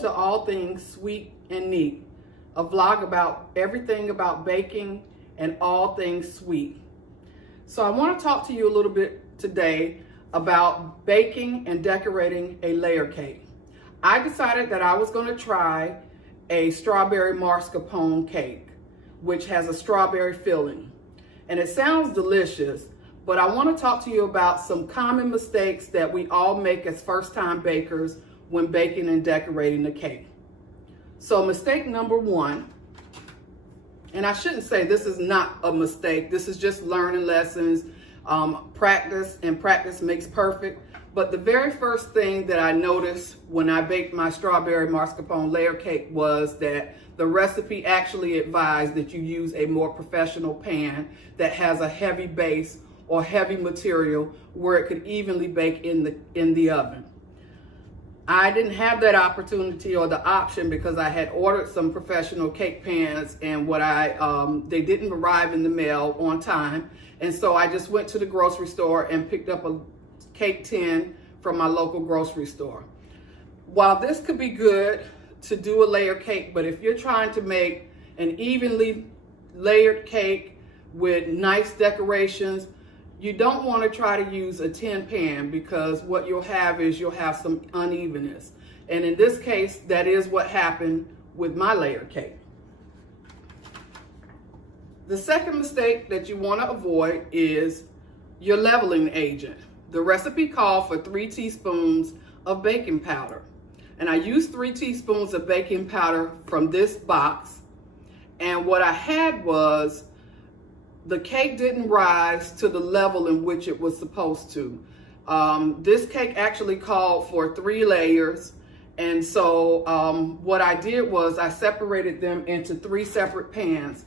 to All Things Sweet and Neat, a vlog about everything about baking and all things sweet. So I want to talk to you a little bit today about baking and decorating a layer cake. I decided that I was going to try a strawberry mascarpone cake, which has a strawberry filling. And it sounds delicious, but I want to talk to you about some common mistakes that we all make as first-time bakers when baking and decorating the cake. So mistake number one, and I shouldn't say this is not a mistake, this is just learning lessons, practice, and practice makes perfect. But the very first thing that I noticed when I baked my strawberry mascarpone layer cake was that the recipe actually advised that you use a more professional pan that has a heavy base or heavy material where it could evenly bake in the oven. I didn't have that opportunity or the option because I had ordered some professional cake pans, and they didn't arrive in the mail on time. And so I just went to the grocery store and picked up a cake tin from my local grocery store. While this could be good to do a layer cake, but if you're trying to make an evenly layered cake with nice decorations, you don't want to try to use a tin pan, because what you'll have is you'll have some unevenness. And in this case, that is what happened with my layer cake. The second mistake that you want to avoid is your leveling agent. The recipe called for 3 teaspoons of baking powder. And I used 3 teaspoons of baking powder from this box. And what I had was the cake didn't rise to the level in which it was supposed to. This cake actually called for 3 layers. And so what I did was I separated them into 3 separate pans.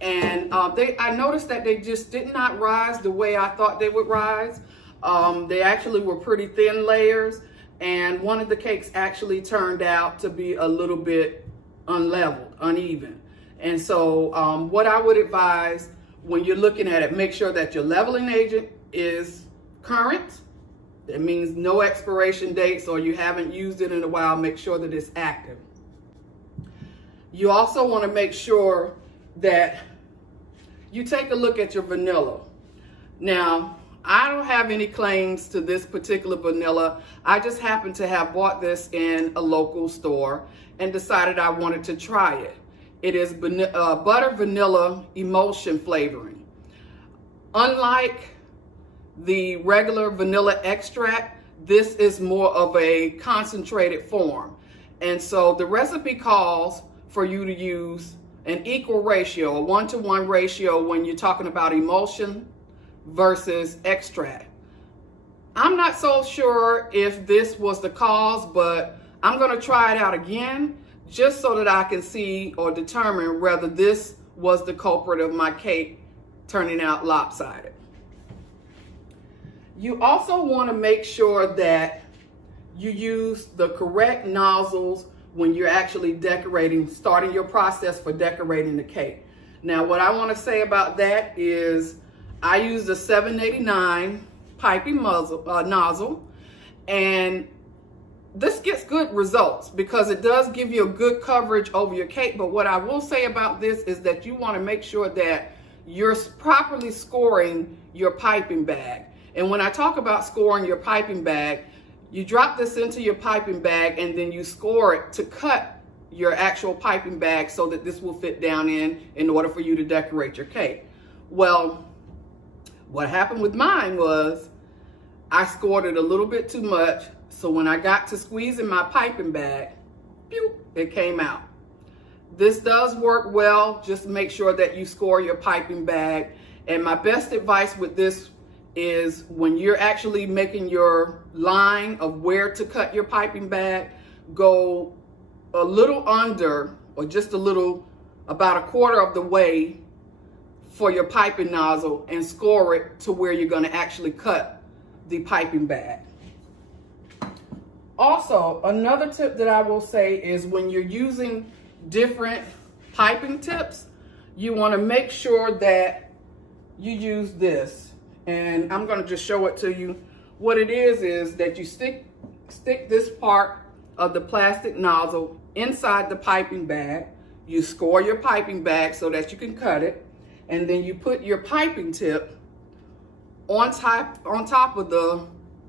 And I noticed that they just did not rise the way I thought they would rise. They actually were pretty thin layers. And one of the cakes actually turned out to be a little bit unleveled, uneven. And so what I would advise when you're looking at it, make sure that your leveling agent is current. That means no expiration dates, or you haven't used it in a while. Make sure that it's active. You also want to make sure that you take a look at your vanilla. Now, I don't have any claims to this particular vanilla. I just happened to have bought this in a local store and decided I wanted to try it. It is butter vanilla emulsion flavoring. Unlike the regular vanilla extract, this is more of a concentrated form. And so the recipe calls for you to use an equal ratio, a 1-to-1 ratio when you're talking about emulsion versus extract. I'm not so sure if this was the cause, but I'm going to try it out again, just so that I can see or determine whether this was the culprit of my cake turning out lopsided. You also want to make sure that you use the correct nozzles when you're actually decorating, starting your process for decorating the cake. Now, what I want to say about that is I used a 789 piping nozzle, and this gets good results because it does give you a good coverage over your cake. But what I will say about this is that you want to make sure that you're properly scoring your piping bag. And when I talk about scoring your piping bag, you drop this into your piping bag and then you score it to cut your actual piping bag so that this will fit down in order for you to decorate your cake. Well, what happened with mine was I scored it a little bit too much. So when I got to squeezing my piping bag, pew, it came out. This does work well. Just make sure that you score your piping bag. And my best advice with this is when you're actually making your line of where to cut your piping bag, go a little under, or just a little, about 1/4 of the way for your piping nozzle, and score it to where you're going to actually cut the piping bag. Also, another tip that I will say is when you're using different piping tips, you want to make sure that you use this. And I'm going to just show it to you. What it is that you stick this part of the plastic nozzle inside the piping bag. You score your piping bag so that you can cut it, and then you put your piping tip on top of the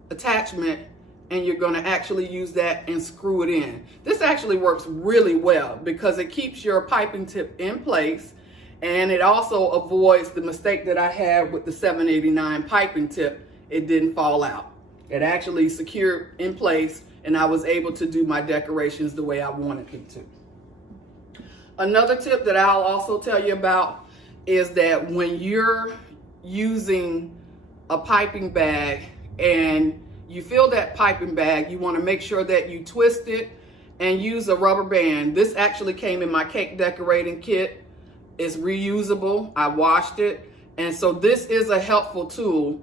attachment, and you're going to actually use that and screw it in. This actually works really well because it keeps your piping tip in place, and it also avoids the mistake that I had with the 789 piping tip. It didn't fall out. It actually secured in place, and I was able to do my decorations the way I wanted it to. Another tip that I'll also tell you about is that when you're using a piping bag and you fill that piping bag, you want to make sure that you twist it and use a rubber band. This actually came in my cake decorating kit. It's reusable. I washed it. And so this is a helpful tool.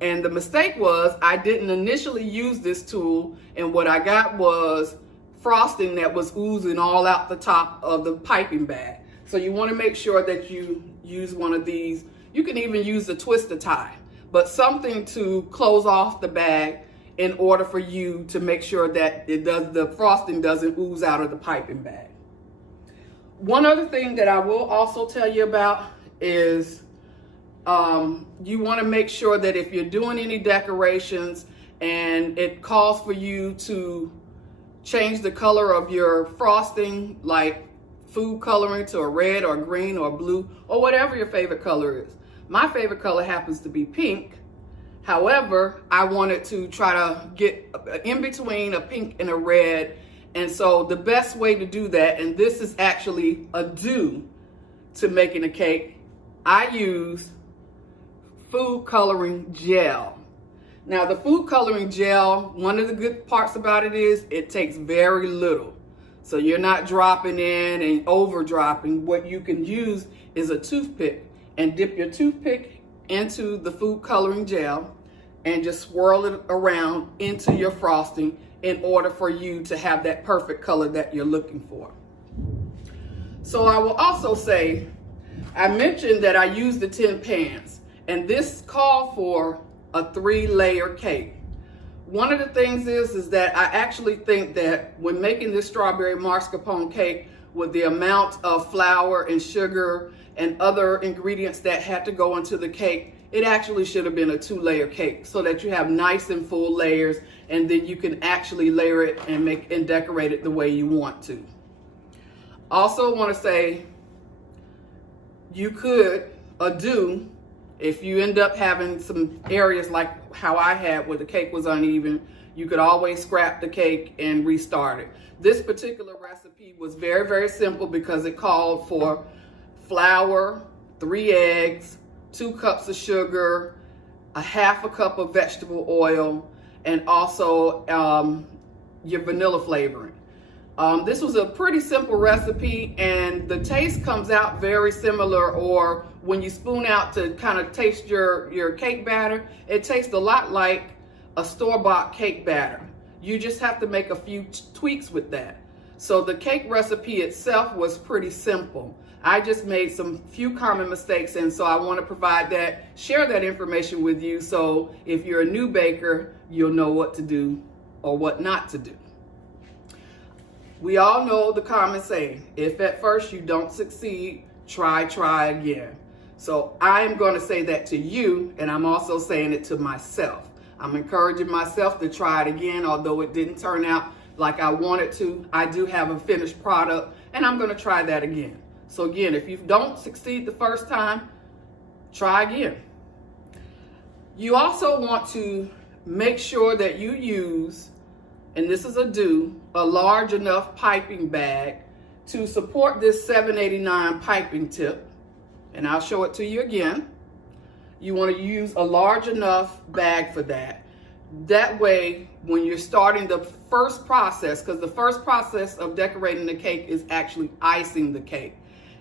And the mistake was I didn't initially use this tool, and what I got was frosting that was oozing all out the top of the piping bag. So you want to make sure that you use one of these. You can even use a twister tie, but something to close off the bag in order for you to make sure that the frosting doesn't ooze out of the piping bag. One other thing that I will also tell you about is you want to make sure that if you're doing any decorations and it calls for you to change the color of your frosting, like food coloring, to a red or green or blue or whatever your favorite color is. My favorite color happens to be pink. However, I wanted to try to get in between a pink and a red. And so the best way to do that, and this is actually a do to making a cake, I use food coloring gel. Now the food coloring gel, one of the good parts about it is it takes very little. So you're not dropping in and over dropping. What you can use is a toothpick and dip your toothpick into the food coloring gel and just swirl it around into your frosting in order for you to have that perfect color that you're looking for. So I will also say, I mentioned that I use the tin pans, and this called for a 3-layer cake. One of the things is that I actually think that when making this strawberry mascarpone cake with the amount of flour and sugar and other ingredients that had to go into the cake, it actually should have been a 2-layer cake so that you have nice and full layers, and then you can actually layer it and make and decorate it the way you want to. Also want to say you could do, if you end up having some areas like how I had where the cake was uneven, you could always scrap the cake and restart it. This particular recipe was very, very simple because it called for flour, 3 eggs, 2 cups of sugar, a half a cup of vegetable oil, and also your vanilla flavoring. This was a pretty simple recipe, and the taste comes out very similar, or when you spoon out to kind of taste your cake batter, it tastes a lot like a store-bought cake batter. You just have to make a few tweaks with that. So the cake recipe itself was pretty simple. I just made some few common mistakes, and so I want to provide that, share that information with you, so if you're a new baker, you'll know what to do or what not to do. We all know the common saying, if at first you don't succeed, try again. So I'm going to say that to you, and I'm also saying it to myself. I'm encouraging myself to try it again, although it didn't turn out like I wanted to. I do have a finished product, and I'm going to try that again. So again, if you don't succeed the first time, try again. You also want to make sure that you use, and this is a do, a large enough piping bag to support this 789 piping tip. And I'll show it to you again. You want to use a large enough bag for that. That way, when you're starting the first process, because the first process of decorating the cake is actually icing the cake.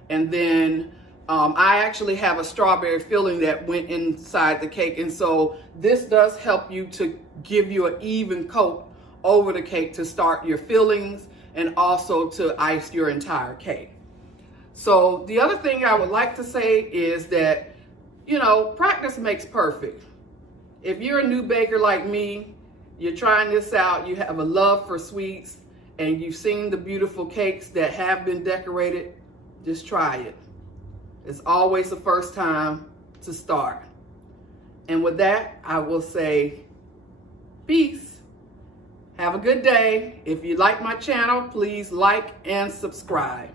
And then I actually have a strawberry filling that went inside the cake. And so this does help you to give you an even coat over the cake to start your fillings and also to ice your entire cake. So the other thing I would like to say is that, you know, practice makes perfect. If you're a new baker like me, you're trying this out, you have a love for sweets, and you've seen the beautiful cakes that have been decorated, just try it. It's always the first time to start. And with that, I will say peace. Have a good day. If you like my channel, please like and subscribe.